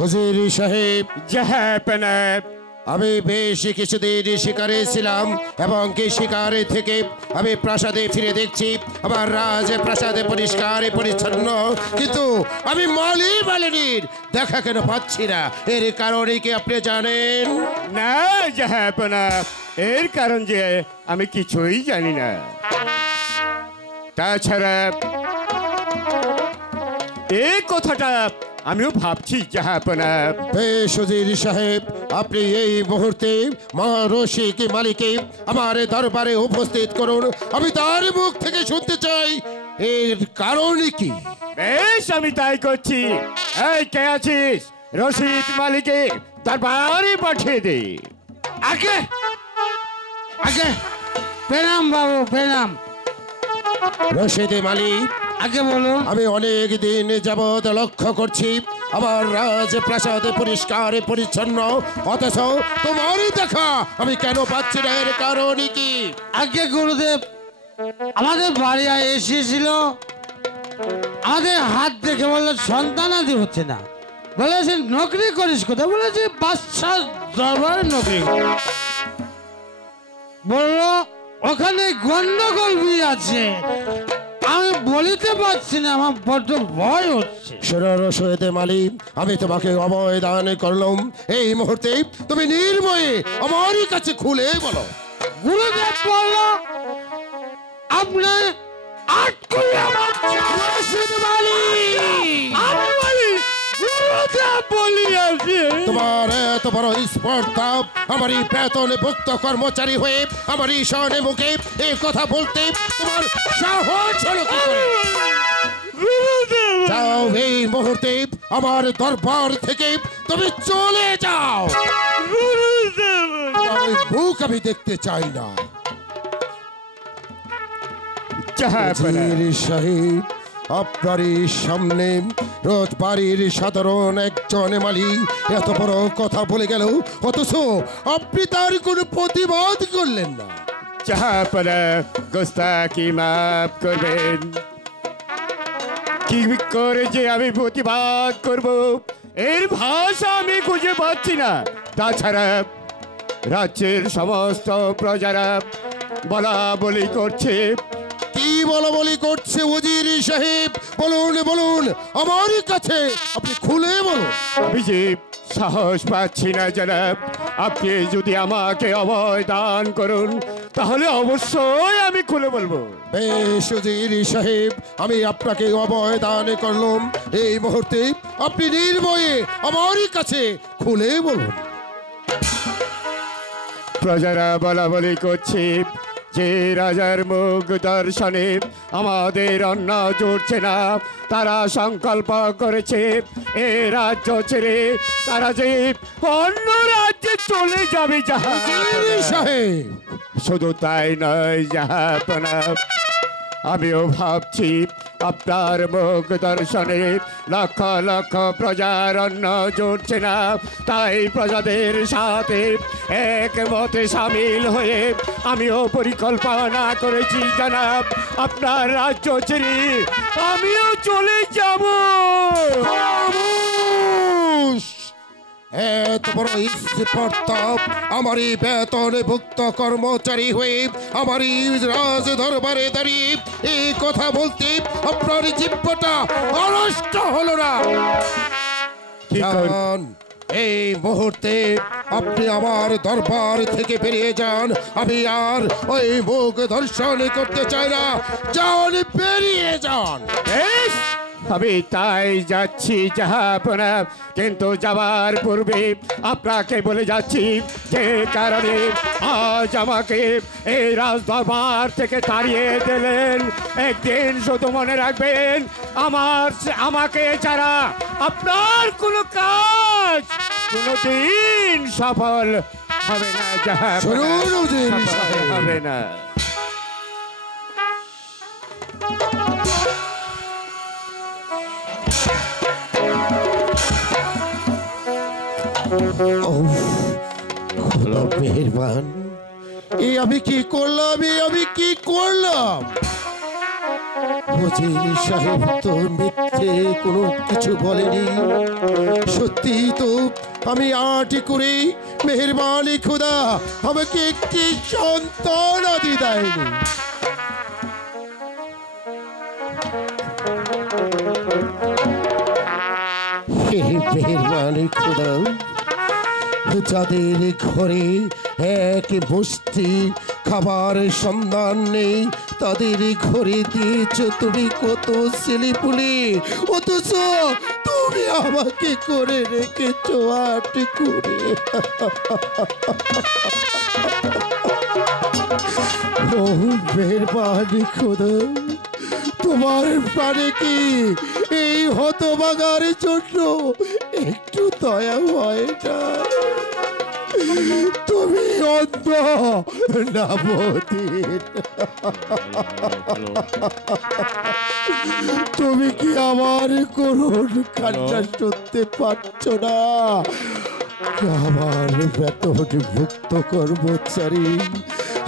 হুজুর সাহেব, জাহাপনাব, আমি বেশ কিছুদিন শিকারে ছিলাম এবং কি শিকারে থেকে আমি প্রাসাদে ফিরে দেখছি আমার রাজ প্রাসাদে পরিষ্কার পরিচ্ছন্ন, কিন্তু আমি মালিনীর দেখা কেন পাচ্ছি না? এর কারণে কি আপনি জানেন? না জাহাপনাব, এর কারণ যে আমি কিছুই জানি না। তাছাড়া এই কথাটা আমিও ভাবছি জাহাপনাব। বেশ হুজুর সাহেব, আপনি এই মুহূর্তে মহারশিক মালিককে আমার দরবারে উপস্থিত করুন। আমি তার মুখ থেকে শুনতে চাই এর কারণ কি। বেশ, আমি তাই করছি। এই কে আছিস? রশিদ মালিকে দরবারে পাঠিয়ে দে। আগে আগে প্রণাম বাবু, প্রণাম। রশিদ মালিক, আগে বলুন। আমি অনেক দিন যাবৎ লক্ষ্য করছি আমার রাজপ্রাসাদ পরিষ্কার পরিচ্ছন্ন, অথচ তোমারই দেখা আমি কেন পাচ্ছি না? এর কারণ কি? আগে গুরুদেব, আমাদের বাড়ি এসেছিল, আমাদের হাত দেখে বললো সন্তানাদি হচ্ছে না, বলেছে নকরি করিস কোথায়? বলেছে বাদশাহ দরবারে নকরি করি। বললো ওখানে গন্ডগোল আছে, আমি বলিতে পারছি না, আমার বড্ড ভয় হচ্ছে। রশিদ মালিক, আমি তোমাকে অভয় দান করলাম, এই মুহূর্তে তুমি নির্ভয়ে আমারই কাছে খুলে বলো। গুরুদেব বললো আপনার আট করে আমার রশিদ মালিক। আমি বলি গুরুদেব বলিয়াছে তোমার এত বড় স্পর্ধা, আমারই বেতনে ভুক্ত কর্মচারী হয়ে আমারই সনে মুখে এই কথা বলতে তোমার সাহস হলো কি করে? যাও এই মুহূর্তে আমার দরবার থেকে তুমি চলে যাও। ওই মুখ আমি দেখতে চাই না। জাহাপনাব, হুজুর সাহেব, আপনারই সামনে রোজবাড়ির সাধারণ একজন মালি এত বড় কথা বলে গেল, অথচ আপনি তার কোনো প্রতিবাদ করলেন না। জাহাপনাব, গোস্তাকি মাফ করবেন। কি করে যে আমি প্রতিবাদ করব এর ভাষা আমি খুঁজে পাচ্ছি না। তাছাড়া রাজ্যের সমস্ত প্রজারা বলা বলি করছে। কি বলা বলি করছে হুজুর সাহেব? বলুন বলুন, আমার কাছে আপনি খুলে বলুন। আমি যে সাহস পাচ্ছি না জনাব। আপনি যদি আমাকে অভয় দান করুন তাহলে অবশ্যই আমি খুলে বলবো। বেশ হুজুর সাহেব, আমি আপনাকে অভয় দান করলাম, এই মুহূর্তে আপনি নির্ভয়ে আমারই কাছে খুলে বলুন। প্রজারা বলা বলি করছে যে রাজার মুখ দর্শনে আমাদের অন্ন জুটছে না। তারা সংকল্প করেছে এ রাজ্য ছেড়ে তারা যে অন্য রাজ্যে চলে যাবে। হুজুর সাহেব, শুধু তাই নয় জাহাপনাব, আমিও ভাবছি আপনার মুখ দর্শনে লক্ষ লক্ষ প্রজার অন্ন জুটছে না, তাই প্রজাদের সাথে একমতে সামিল হয়ে আমিও পরিকল্পনা করেছি জনাব, আপনার রাজ্য ছেড়ে আমিও চলে যাব। খামোশ! এত বড় স্পর্ধা, আমারই বেতনে ভুক্ত কর্মচারী হয়ে আমারই রাজ দরবারে দাঁড়িয়ে এই কথা বলতে আপনার জিহ্বাটা নষ্ট হলো না? কি কর- যান, এই মুহূর্তে আপনি আমার দরবার থেকে বেরিয়ে যান। আমি আর ওই মুখ দর্শন করতে চাই না। যান, বেরিয়ে যান। বেশ, আমি তাই যাচ্ছি জাহাপনাব, কিন্তু যাবার পূর্বে আপনাকে বলে যাচ্ছি যে কারণে আজ আমাকে এই রাজদরবার থেকে তাড়িয়ে দিলেন, একদিন শুধু মনে রাখবেন আমাকে ছাড়া আপনার কোনো কাজ কোনোদিন সফল হবে না শুনুন হুজুর জাহাপনাব, সাহেব। হবে না। মেহেরবান, আমি কি করলাম? আমি কি করলাম? ওজির সাহেব তো মিথ্যে কোনো কিছু বলেনি, সত্যি তো আমি আটি করে মেহেরবানি খোদা আমাকে একটি সন্তান আদি দেয়নি। মেহেরবানি খোদা, যাদের ঘরে এক মুষ্টি খাবার সন্ধান নেই তাদের ঘরে দিয়েছ তুমি কত ছেলেপুলে, অথচ তুমি আমাকে করে রেখেছ আট করে। ও মেহেরবানি খোদা, তোমার প্রাণে কি এই হতভাগার জন্য একটু দয়া হয় না? তুমি অন্ধ না বধির? তুমি কি আমার করুণ কান্না শুনতে পাচ্ছ না? আমার বেতন ভুক্ত কর্মচারী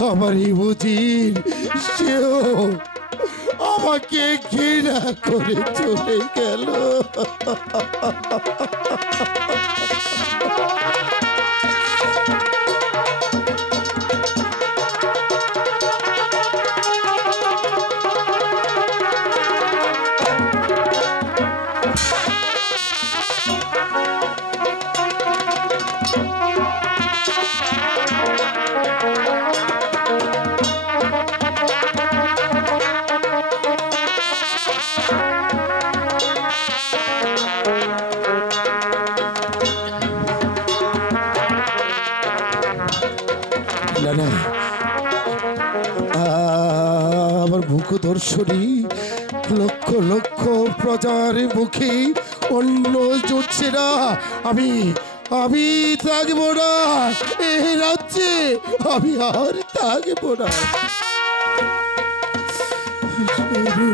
আমার এই বুঝির, সেও আমাকে ঘৃণা করে চলে গেল। আমার মুখদর্শনী লক্ষ লক্ষ প্রজার মুখে অন্য জুটছে না, আমি আমি থাকবো না এই রাজ্যে, আমি আর থাকবো না। আমি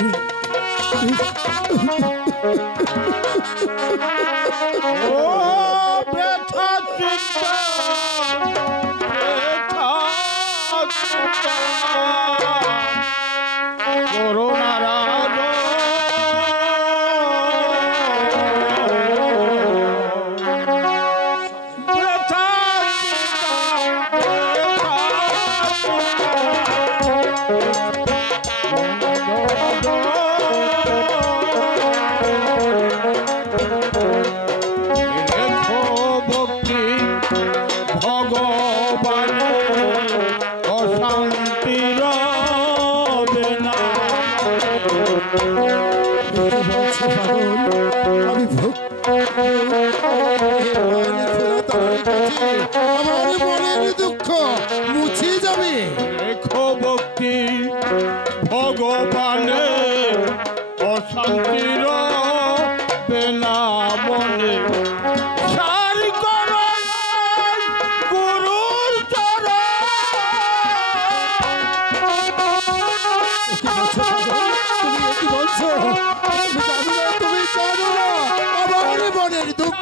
আমার মনের দুঃখ মুছে যাবে। রেখো ভক্তি ভগবানে, অশান্তির বেলা মনে, সারি করো গুরুর চরণ। কি বলছো? তুমি জানো না আমার মনের দুঃখ।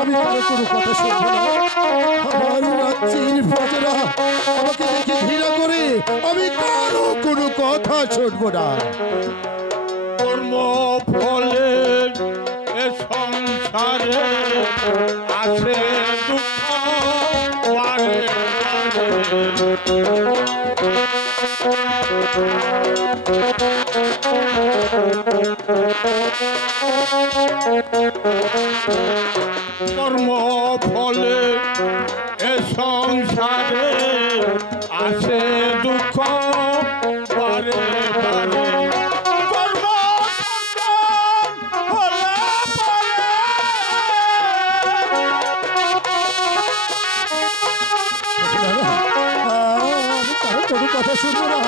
আমি কারো কোনো কথা শুনবো না। আমার রাজ্যের প্রজারা আমাকে দেখে ঘৃণা করে, আমি কারো কোনো কথা শুনবো না। কর্ম ফলে এ সংসারে আসে দুঃখ বারে কর্ম ফলে এ সংসারে আসে দুঃখ বারে বারে। কর্ম হলে পরে আমি কারো একটারও কথা শুনবো না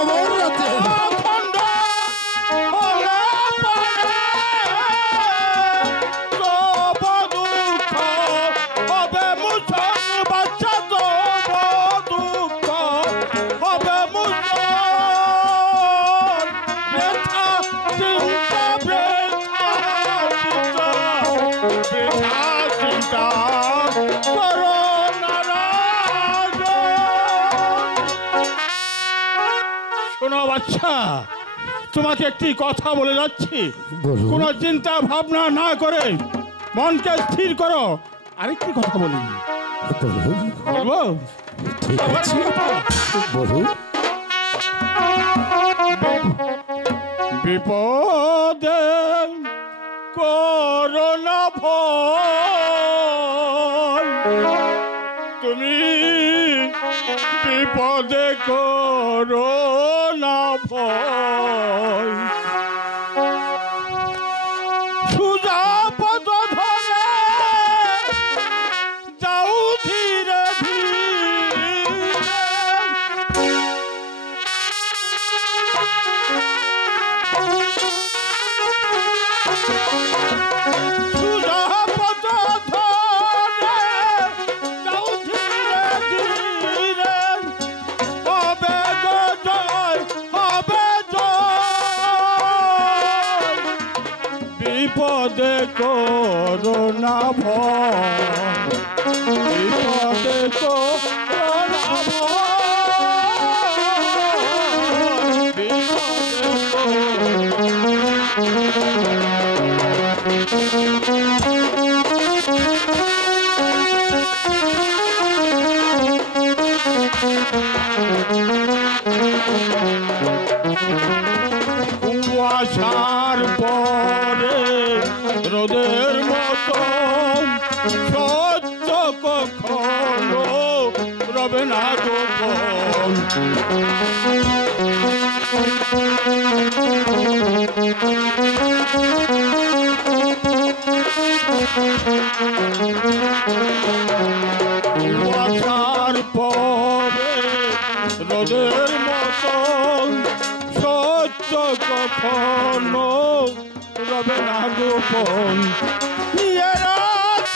আমার রাতে শোনো বাচ্চা, তোমাকে একটি কথা বলে যাচ্ছি, কোনো চিন্তা ভাবনা না করে মনকে স্থির করো। আরেকটি কথা বলি, বলবো? ঠিক আছে বলুন। বিপদে করোনা ভয়, তুমি বিপদে করোনা ভয়, সুজা পদ ধরে যাও ধীরে ধীরে, সুজা পদ ধরে যাও ধীরে ধীরে, হবে গো জয়, হবে জয়, বিপদে করোনা ভয়, বিপদে করোনা ভয়, বিপদে কুয়াশার পরে রোদের মতো সত্য কখনো রবে না গোপন, কুয়াশার পরে রোদের মতো সত্য কখনো রবে না গোপন, এরা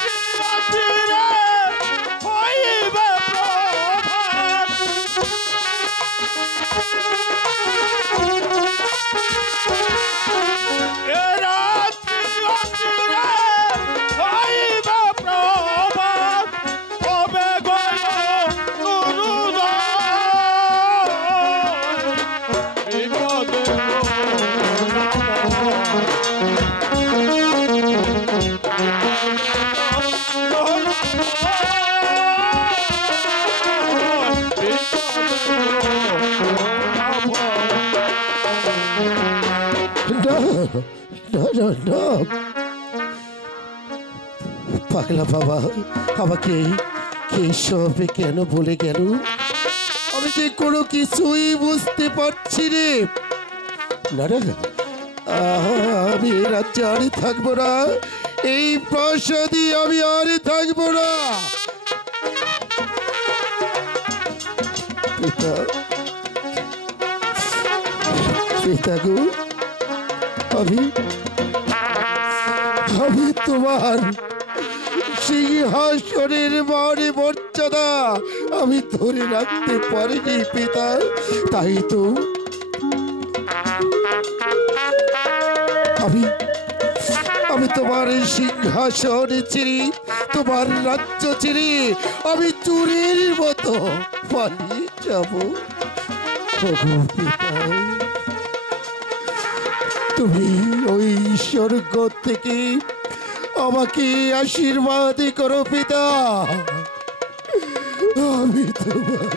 চিরচিরে হইবে প্রভাত, এরা চিরচিরে হইবে প্রভাত, হবে গয় গুরুদয়, বিপদে পাগলা বাবা আমাকে সব কেন বলে গেল? আমি যে কোনো কিছুই বুঝতে পারছি রে। না না, আমি এই রাজ্যে আর থাকবো না, এই প্রাসাদে আমি আর থাকবো না। পিতা, পিতা গো, আমি তোমার সিংহাসনের মানে মর্যাদা আমি ধরে রাখতে পারিনি পিতা, তাই তো আমি তোমার সিংহাসন ছিঁড়ি, তোমার রাজ্য ছিঁড়ি আমি চুরির মতো পালিয়ে যাব। পিতা, তুমি ওই স্বর্গ থেকে আমাকে আশীর্বাদ করো পিতা। আমি তোমার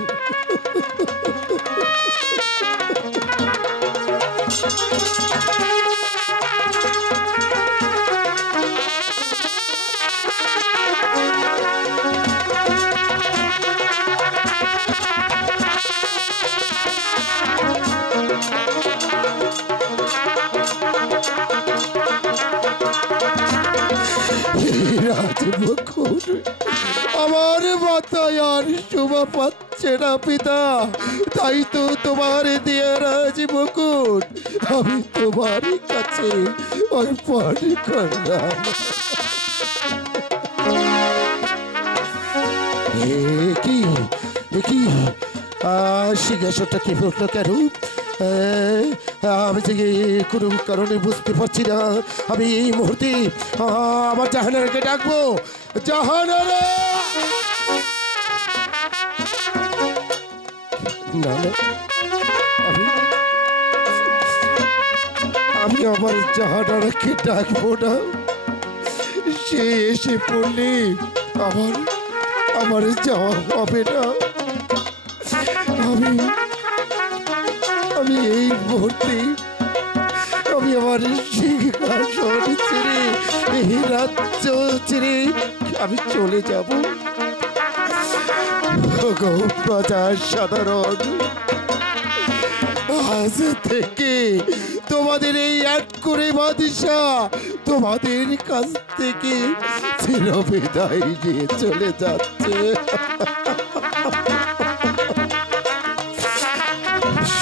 রাজমুকুট আমার মাথায় আর শোভা পাচ্ছে না পিতা, তাই তো তোমার দেয়ারাজ মুকুট আমি তোমার কাছে অর্পণ করলাম। কি কি সিংহাসনটা কি বললো কেন? আমি যে কোনো কারণে বুঝতে পারছি না। আমি এই মুহূর্তে আমার জাহানারাকে ডাকবো। জাহানারা! না না, আমি আমার জাহানারাকে ডাকবো না। সে এসে পড়লে আমার যাওয়া হবে না। আমি এই মুহূর্তে আমি আমার সিংহাসন ছেড়ে এই রাজ্য ছেড়ে আমি চলে যাব। প্রজা সাধারণ, আজ থেকে তোমাদের এই এক করে বাদশা তোমাদের কাছ থেকে চিরবিদায় নিয়ে চলে যাচ্ছে।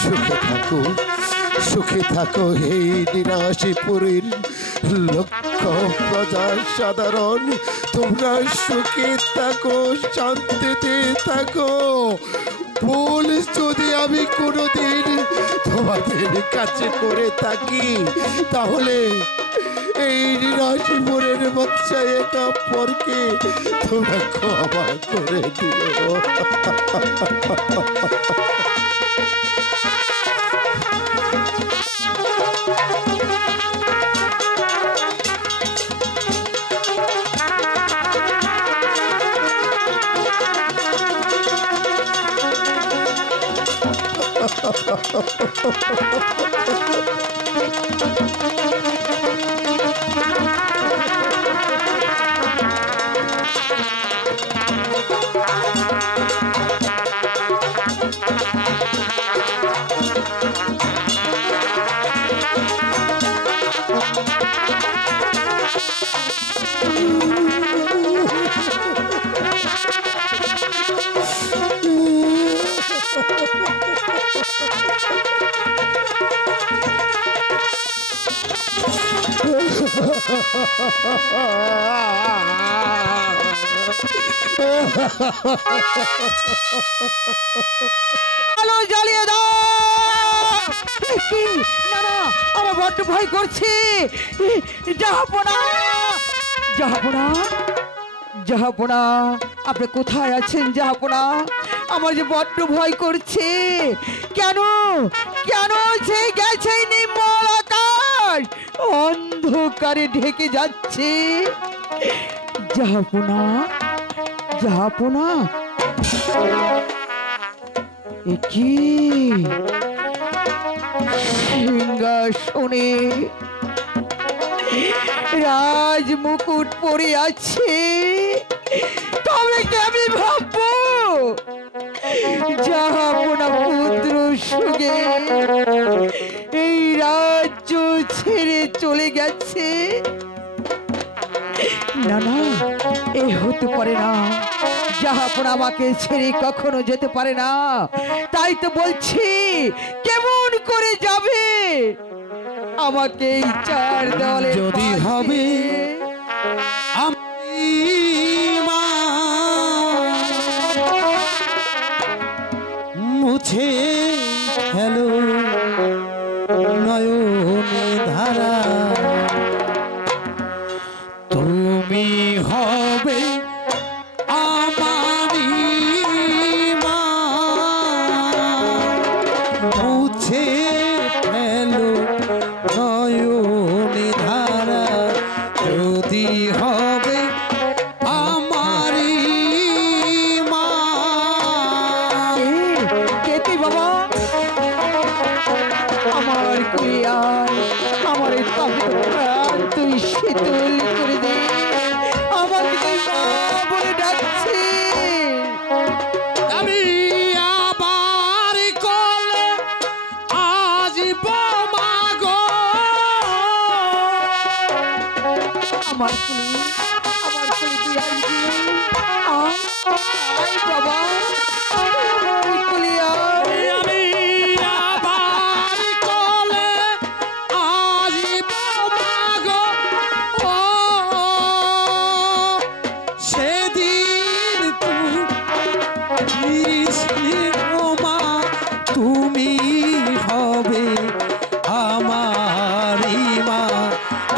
সুখে থাকো, সুখে থাকো এই নিরাশিপুরের লক্ষ প্রজা সাধারণ। তোমরা সুখে থাকো, শান্তিতে থাকো। ভুল যদি আমি কোনোদিন তোমাদের কাছে করে থাকি, তাহলে এই নিরাশিপুরের বাচ্চা একা পরকে তোমরা ক্ষমা করে দিও। আলো জ্বালিয়ে দাও। না না, আমার বড্ড ভয় করছে। জাহাপনা, জাহাপনা, জাহাপনা, আপনি কোথায় আছেন জাহাপনা? আমার যে বড্ড ভয় করছে। কেন কেন সে গেছে নির্মল আকাশ অন্ধকারে ঢেকে যাচ্ছে। জাহাপনা, জাহাপনা, কি সিংহাসনে রাজ মুকুট পরে আছে, তবে কি আমি ভাববো জাহাপনা পুত্র সুগে এই রাজ্য ছেড়ে চলে গেছে? না না, এ হতে পারে না। জাহাপনা আমাকে ছেড়ে কখনো যেতে পারে না। তাই তো বলছি, কেমন করে যাবে আমাকে এই চার দেওয়ালে? যদি হবে মুছে হ্যালো নয়নে ধারা, তুমি হবে আমারি মা, মুছে ফেলো নয়নে ধারা, যদি হবে আমারি মা। কে তুই বাবা? আমার কুইয়ার, আমার এই পাখির প্রাণ তুই শীতল করে দে। আমাকে তুই মা বলে ডাকছে। আমি আবার কোলে আসব মাগো, আমার কুলি তুই আসবি। বাবা কুলিয়া আমি আবার কোলে আসিব মাগো, ও সেদিন মা তুমি হবে আমারি মা,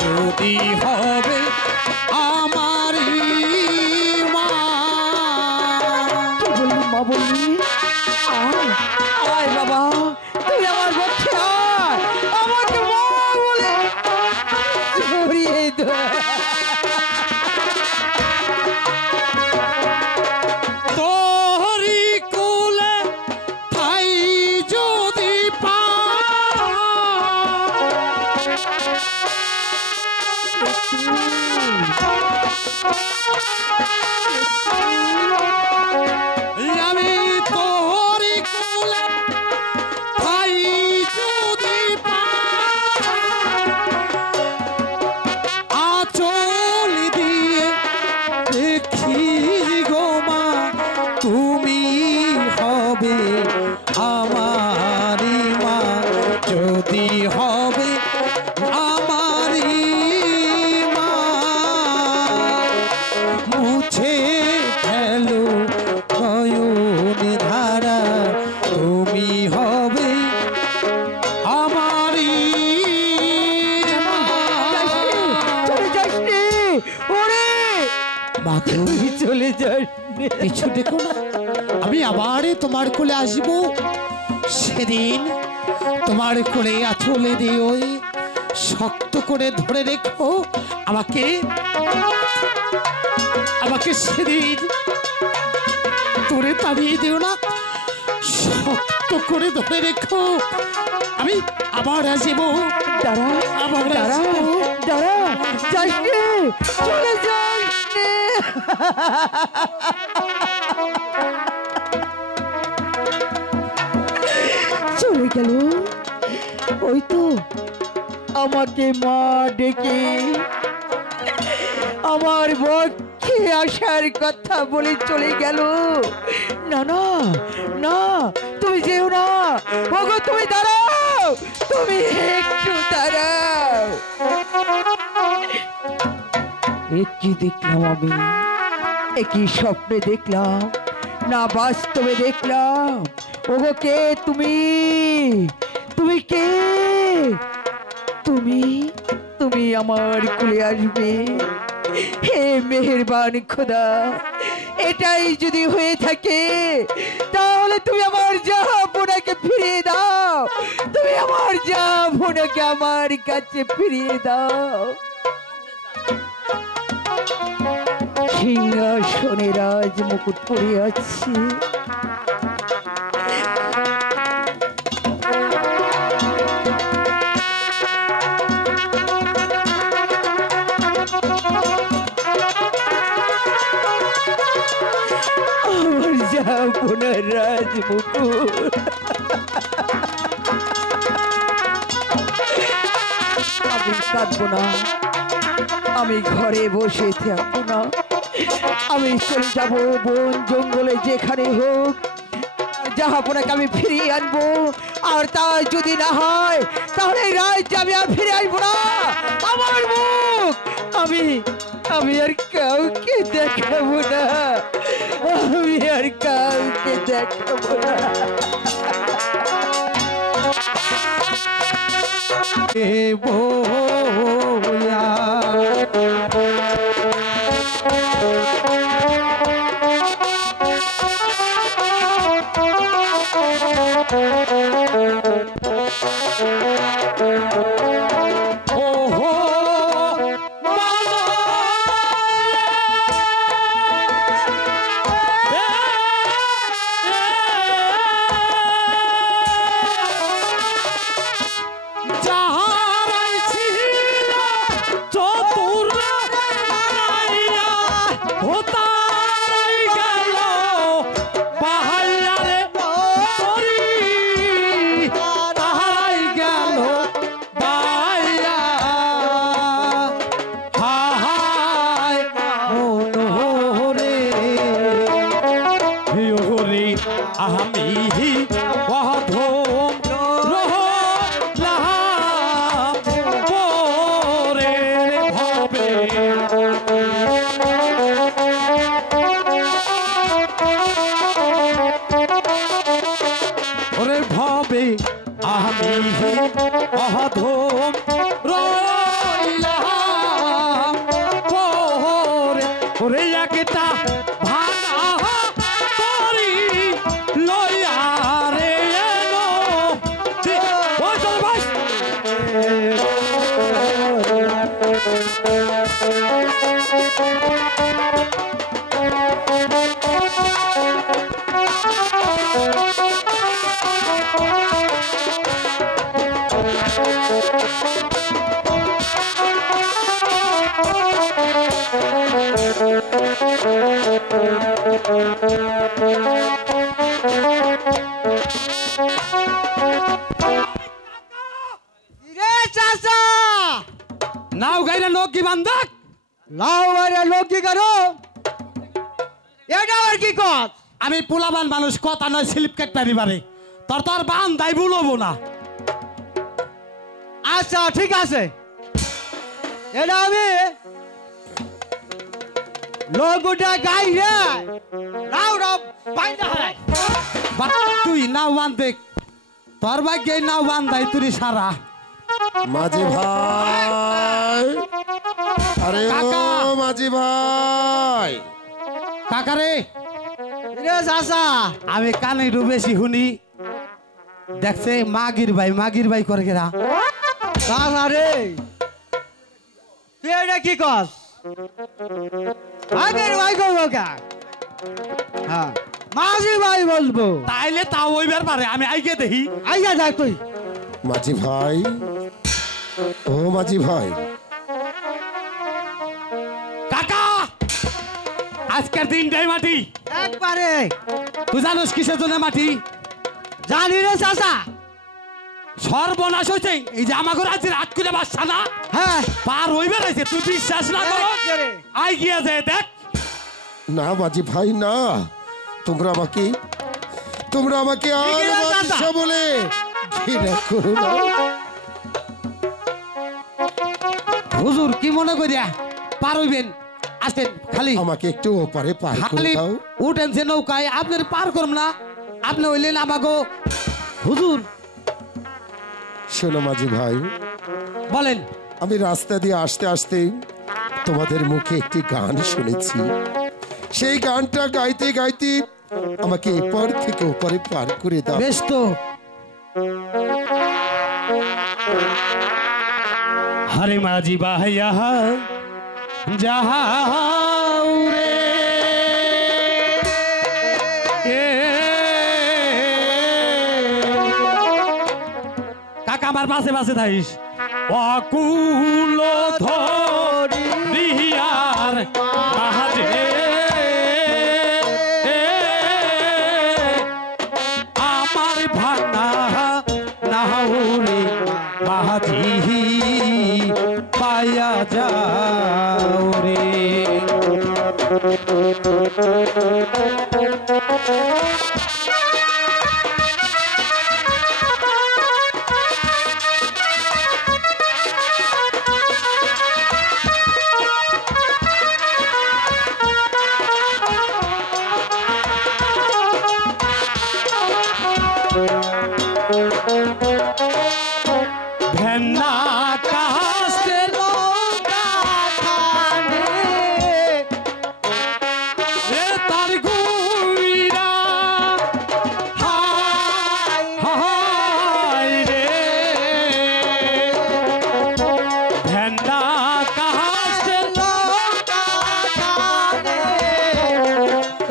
যদি হবে আমারি মা। কি বললি মা বললি আয় আয় বাবা তুই আমার পক্ষে আয় আমাকে মা বলে জড়িয়ে ধর তোরি কুলে ঠাই যদি আমি তোরি কুলে ঠাই যদি আচল দিয়ে দেখি গো মা তুমি হবে আমারি মা, যদি হবে আমারি মা। মুছে ফেলো নয়ন ধারা, তুমি হবে আমারি মা। চলে যাস রে ওরে তুই চলে যাস রে। কিছু দেখো না, আমি আবার তোমার কোলে আসব, সেদিন তোমার কোলে আঁচলে দিয়ে ওই শক্ত করে ধরে রেখো আমাকে, আমাকে সেদিন তোরে তাড়িয়ে দিও না, শক্ত করে ধরে রেখো, আমি আবার আসব, দাঁড়া আবার দাঁড়া আসবো। দাঁড়া যাস রে চলে যাস রে চলে গেল ওই তো আমাকে মা ডেকে আমার পক্ষে আসার কথা বলে চলে গেল। না না না তুমি যেও না ওগো তুমি দাঁড়াও তুমি একটু দাঁড়াও। কি দেখলাম আমি, একই স্বপ্নে দেখলাম না বাস্তবে দেখলাম। ওগো কে তুমি, তুমি কে? তুমি তুমি আমার কোলে আসবে হে মেহেরবান খোদা। এটাই যদি হয়ে থাকে তাহলে তুমি আমার জাহাপনাকে ফিরিয়ে দাও, তুমি আমার জাহাপনাকে আমার কাছে ফিরিয়ে দাও। সিংহাসনে রাজ মুকুট পরে আছে, আমার জাহাপনার রাজ মুকুট। আমি কাঁদবো না, আমি ঘরে বসে থাকবো না, আমি চলে যাবো বন জঙ্গলে যেখানে হোক, জাহাপনাকে আমি ফিরিয়ে আনবো। আর তা যদি না হয় তাহলে এই রাজ্যে আমি আর ফিরে আসবো না। আমার মুখ আমি আমি আর কাউকে দেখাবো না, আমি আর কাউকে দেখাবো না। যাহারাই ভবে আমি অধম রইলাম ওরে ওরে একটা ভাঙা করি লইয়া রে এলো ও চল ভাই নাও গাইরা লোক কি বান্ধব লাউ আরে লোক কি করো এটা আর কি কর আমি পোলাবান মানুষ কথা নয় স্লিপ কেট পারি পারে তোর তোর বান দাই বলবো না আচ্ছা ঠিক আছে এটা আমি লোকটা গাই রে রাও রাও বাইন্দা হারাই তুই নাও বান্ধে তোর ভাগ্যে নাও বান্ধাই তুই সারা মাঝি ভাই, আরে কাকা। ও মাঝি ভাই, কাকারে রে চাচা আমি কানে বেশি শুনি দেখছে মাগির ভাই করে গেরা চাচা রে তুই এটা কি কস আগের ভাই করবো কা হ্যাঁ মাঝি ভাই বলবো তাইলে তাও ওইবার পারে আমি আইগে দেখি আইয়া দেখ তুই মাঝি ভাই, ও মাঝি ভাই, কাকা আজকের দিনটাই মাটি একবারে তুই জানোস কিসের জন্য মাটি জানি রে চাচা সর্বনাশ হয়েছে এই যে আমাকে রাজ্যে রাত করে বাসা না হ্যাঁ পার হইবে রয়েছে তুই বিশ্বাস না করো একেবারে। আই গিয়া যায় দেখ না মাঝি ভাই না, তোমরা আমাকে আর ঠিক আছে, মাঝি চাচা। বলে ঘৃণা করো না। হুজুর কি মনে করিয়া পার হইবেন আসেন খালি আমাকে একটু ওপারে পার করে খালি দাও। উঠেন যে নৌকায় আপনার পার করব না আপনি হইলেন আমাগো হুজুর শোনো মাঝি ভাই, বলেন আমি রাস্তা দিয়ে আসতে আসতে তোমাদের মুখে একটি গান শুনেছি। সেই গানটা গাইতে গাইতে আমাকে এপার থেকে ওপারে পার করে দাও। বেশ তো হরে মাঝি বাহাইয়া যাহাও রে কাকা আমার পাশে পাশে থাইস অকুল ধরি বিহার মাঝে আমার ভাঙা নাহরে বাহাজি পায়া যাও রে ভেন্না কাছে নৌকা খানে রে তার গুইরা হাই হাই রে ভেন্না কাছে নৌকা খানে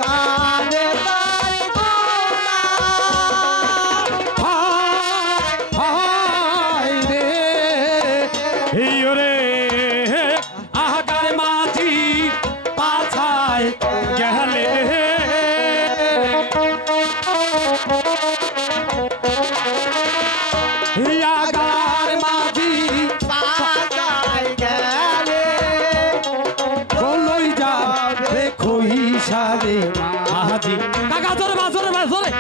কানে তার গোনা হাই রে হিও রে আহাকার মাঝি পাছায় গেলে হিয়াগার মাঝি পাতায় গেলে বলই যাবে খইসারে মাঝি কাকা জোরে মা জোরে মা জোরে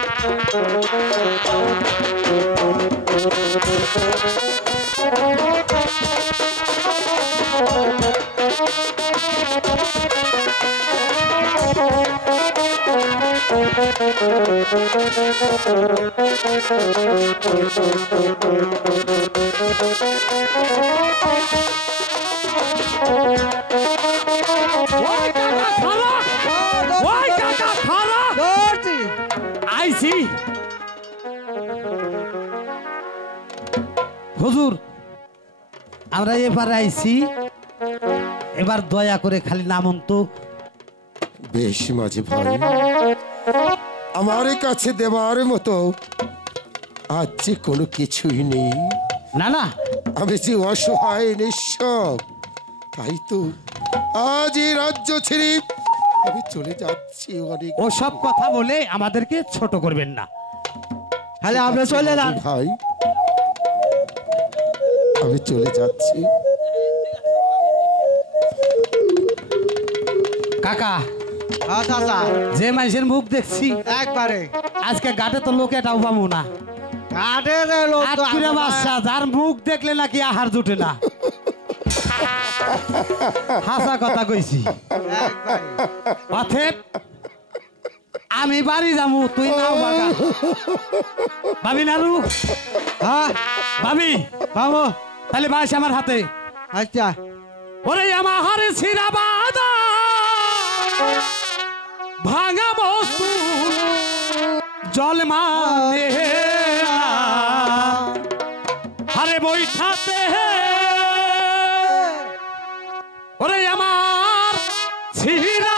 ওই কাকা খালা, ওই কাকা খালা, ধরছি। আইছি। হুজুর আমরা এবার আইছি, এবার দয়া করে খালি নামন তো। বেশ মাঝি ভাই, আমার কাছে দেওয়ার মতো আজ যে কোনো কিছুই নেই। না না, আমি যে অসহায় নিঃস্ব, তাই তো আজ এই রাজ্য ছেড়ে আমি চলে যাচ্ছি। অনেক ও সব কথা বলে আমাদেরকে ছোট করবেন না। তাহলে আমরা চলে যান। ভাই, আমি চলে যাচ্ছি। কাকা, হ্যাঁ চাচা, যে মানুষের মুখ দেখছি একবারে আজকে ঘাটে তো লোকে এটাও পাবো না। ঘাটের লোক তো আটকুরে বাচ্চা, যার মুখ দেখলে নাকি আহার জুটে না। হাসা কথা কইছি। একবারে। অথেব আমি বাড়ি যাবো, তুই নাও বাগা। ভাবি নারু, হ্যাঁ ভাবি বাবু, তাহলে বাস আমার হাতে। আচ্ছা ওরে আমার সিরাবাদা ভাঙা বস্তু জল মানে আরে বৈঠাতে ওরে আমার সিরা